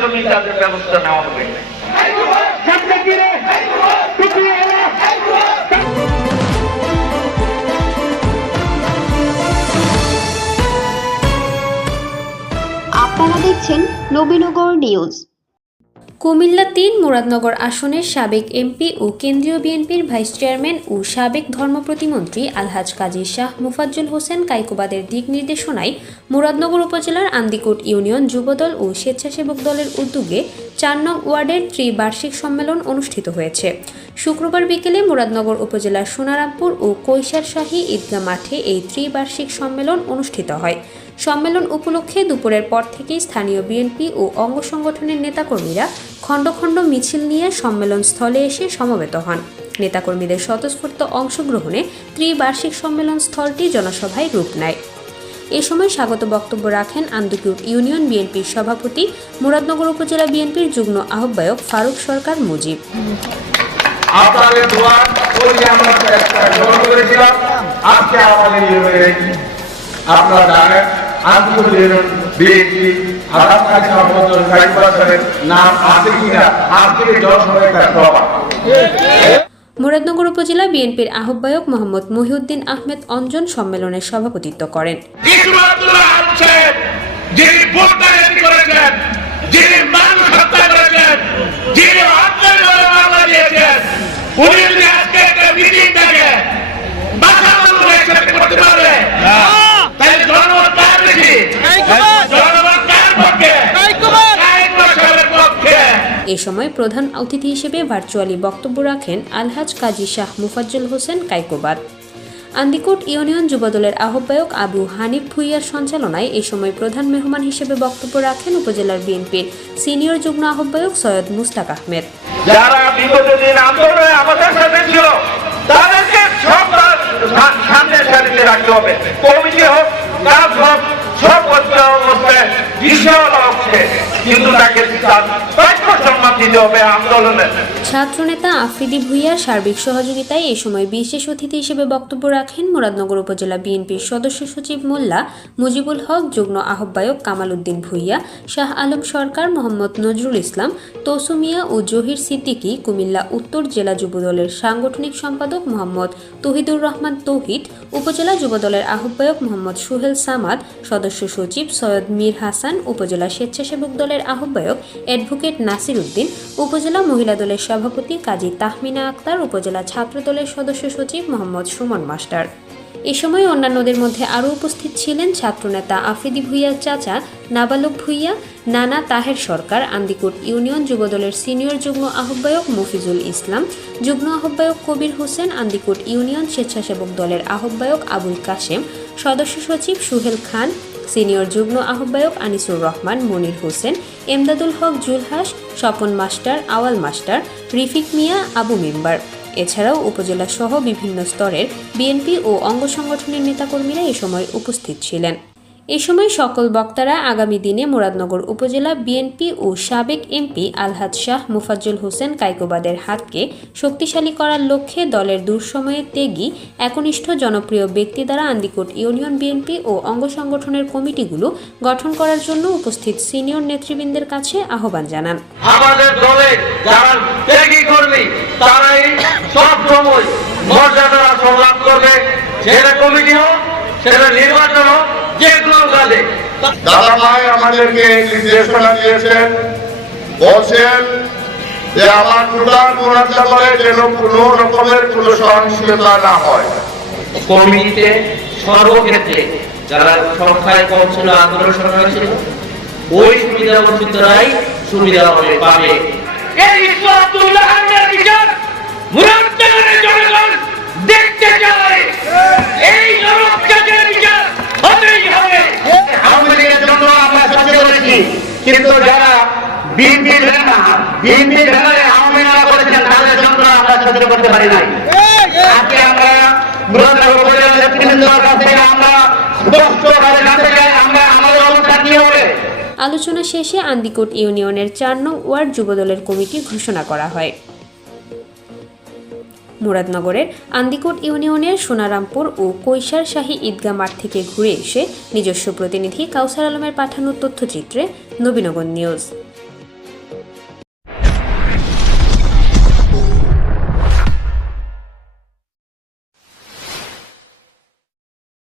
জমি তাদের ব্যবস্থা নেওয়া হবে। আপনারা দেখছেন নবীনগর নিউজ। কুমিল্লা ৩ মুরাদনগর আসনের সাবেক এমপি ও কেন্দ্রীয় বিএনপির ভাইস চেয়ারম্যান ও সাবেক ধর্ম প্রতিমন্ত্রী আলহাজ কাজী শাহ মোফাজ্জল হোসেন কায়কোবাদের দিক নির্দেশনায় মুরাদনগর উপজেলার আন্দিকোট ইউনিয়ন যুবদল ও স্বেচ্ছাসেবক দলের উদ্যোগে ৪ নং ওয়ার্ডের ত্রিবার্ষিক সম্মেলন অনুষ্ঠিত হয়েছে। শুক্রবার বিকেলে মুরাদনগর উপজেলার সোনারামপুর ও কৈশারশাহী ঈদগাহ মাঠে এই ত্রিবার্ষিক সম্মেলন অনুষ্ঠিত হয়। সম্মেলন উপলক্ষে দুপুরের পর থেকেই স্থানীয় বিএনপি ও অঙ্গ সংগঠনের নেতাকর্মীরা খণ্ড খণ্ড মিছিল নিয়ে সম্মেলন স্থলে এসে সমবেত হন। নেতাকর্মীদের স্বতঃস্ফূর্ত অংশগ্রহণে ত্রিবার্ষিক সম্মেলন স্থলটি জনসভায় রূপ নেয়। এ সময় স্বাগত বক্তব্য রাখেন আন্দিকোট ইউনিয়ন বিএনপির সভাপতি, মুরাদনগর উপজেলা বিএনপির যুগ্ম আহ্বায়ক ফারুক সরকার মুজিব। আপনাদের দোয়া করি আমরা একটা দল করেছিলাম, আজকে আমাদের আপনারা জানেন আন্দিকোট ইউনিয়ন বিএনপি আলহাজ কাজী মোফাজ্জল কায়কোবাদের নাম আছে কিনা আজকে জনসভায় তার প্রমাণ। মুরাদনগর উপজেলা বিএনপির আহ্বায়ক মোহাম্মদ মহিউদ্দিন আহমেদ অঞ্জন সম্মেলনের সভাপতিত্ব করেন। এ সময় প্রধান অতিথি হিসেবে ভার্চুয়ালি বক্তব্য রাখেন আলহাজ কাজী শাহ মোফাজ্জল হোসেন কায়কোবাদ। আন্দিকোট ইউনিয়ন যুবদলের আহ্বায়ক আবু হানিফ ভুইয়ার সঞ্চালনায় এ সময় প্রধান মেহমান হিসেবে বক্তব্য রাখেন উপজেলার বিএনপির সিনিয়র যুগ্ম আহ্বায়ক সৈয়দ মুস্তাক আহমেদ। যারা বিগত দিন আন্দোলনে আমাদের সাথে ছিল তাদেরকে সব সামনের সারিতে রাখতে হবে। কমিটি হোক, কাজ হোক, সব অবস্থায় কিন্তু তাকে সম্মান দিতে হবে আন্দোলনের। ছাত্রনেতা আফ্রিদি ভুইয়ার সার্বিক সহযোগিতায় এ সময় বিশেষ অতিথি হিসেবে বক্তব্য রাখেন মুরাদনগর উপজেলা বিএনপির সদস্য সচিব মোল্লা মুজিবুল হক, যুগ্ম আহ্বায়ক কামাল উদ্দিন ভুইয়া, শাহ আলম সরকার, মোহাম্মদ নজরুল ইসলাম, তৌসুমিয়া ও জহির সিদ্দিকী, কুমিল্লা উত্তর জেলা যুবদলের সাংগঠনিক সম্পাদক মোহাম্মদ তহিদুর রহমান তৌহিদ, উপজেলা যুবদলের আহ্বায়ক মোহাম্মদ সুহেল সামাদ, সদস্য সচিব সৈয়দ মীর হাসান, উপজেলা স্বেচ্ছাসেবক দলের আহ্বায়ক অ্যাডভোকেট নাসির উদ্দিন, উপজেলা মহিলা দলের সভাপতি কাজী তাহমিনা আক্তার, উপজেলা ছাত্র দলের সদস্য সচিব মোহাম্মদ সুমন মাস্টার। এ সময় অন্যান্যদের মধ্যে আরও উপস্থিত ছিলেন ছাত্রনেতা আফ্রিদি ভুইয়ার চাচা নাবালক ভুইয়া, নানা তাহের সরকার, আন্দিকোট ইউনিয়ন যুবদলের সিনিয়র যুগ্ম আহ্বায়ক মফিজুল ইসলাম, যুগ্ম আহ্বায়ক কবির হোসেন, আন্দিকোট ইউনিয়ন স্বেচ্ছাসেবক দলের আহ্বায়ক আবুল কাশেম, সদস্য সচিব সুহেল খান, সিনিয়র যুগ্ম আহ্বায়ক আনিসুর রহমান, মনির হোসেন, এমদাদুল হক জুলহাস, স্বপন মাস্টার, আওয়াল মাস্টার, রিফিক মিয়া, আবু মেম্বার। এছাড়াও উপজেলা সহ বিভিন্ন স্তরের বিএনপি ও অঙ্গ সংগঠনের নেতাকর্মীরা এ সময় উপস্থিত ছিলেন। এ সময় সকল বক্তারা আগামী দিনে মুরাদনগর উপজেলা বিএনপি ও সাবেক এমপি আলহাজ শাহ মোফাজ্জল হোসেন কায়কোবাদের হাতকে শক্তিশালী করার লক্ষ্যে দলের দুঃসময়ে ত্যাগী একনিষ্ঠ জনপ্রিয় ব্যক্তি দ্বারা আন্দিকোট ইউনিয়ন বিএনপি ও অঙ্গ সংগঠনের কমিটিগুলো গঠন করার জন্য উপস্থিত সিনিয়র নেতৃবৃন্দের কাছে আহ্বান জানান। আমাদের দলে যারা ত্যাগী কর্মী তারাই সব সময় মর্যাদার আসন লাভ করবে, সেটা কমিটি হোক, সেটা নির্বাচন হোক, যেগুলো কাজে। দাদা ভাই আমাদেরকে নির্দেশনা দিয়েছেন, বলছেন যে আমার প্রধান মোনাজা করে যেন কোনো রকমের কোনো সহিংসতা না হয়। কমিটিতে সর্বক্ষেত্রে যারা সংখ্যায় কম ছিল, আন্দোলন সংখ্যা ছিল, ওই সুবিধা বঞ্চিতরাই সুবিধা পাবে। এই বিচার মুরাদনগরের জনগণ দেখতে চায়। এই জনগণের বিচার হতেই হবে। আওয়ামী লীগের জন্য আমরা সহ্য করেছি, কিন্তু যারা বিএনপি ধারায় আওয়ামী লীগ করেছেন তাদের জন্য আমরা সহ্য করতে পারি নাই। আজকে আমরা মুরাদনগর উপজেলা নেতৃবৃন্দর কাছ থেকে আমরা স্পষ্টভাবে জানতে চাই আমরা আমাদের অবস্থান কি হবে। আলোচনা শেষে আন্দিকোট ইউনিয়নের ৪ নং ওয়ার্ড যুবদলের কমিটি ঘোষণা করা হয়। মুরাদনগরের আন্দিকোট ইউনিয়নের সোনারামপুর ও কৈশারশাহী ঈদগাহ মাঠ থেকে ঘুরে এসে নিজস্ব প্রতিনিধি কাউসার আলমের পাঠানো তথ্যচিত্রে নবীনগর নিউজ।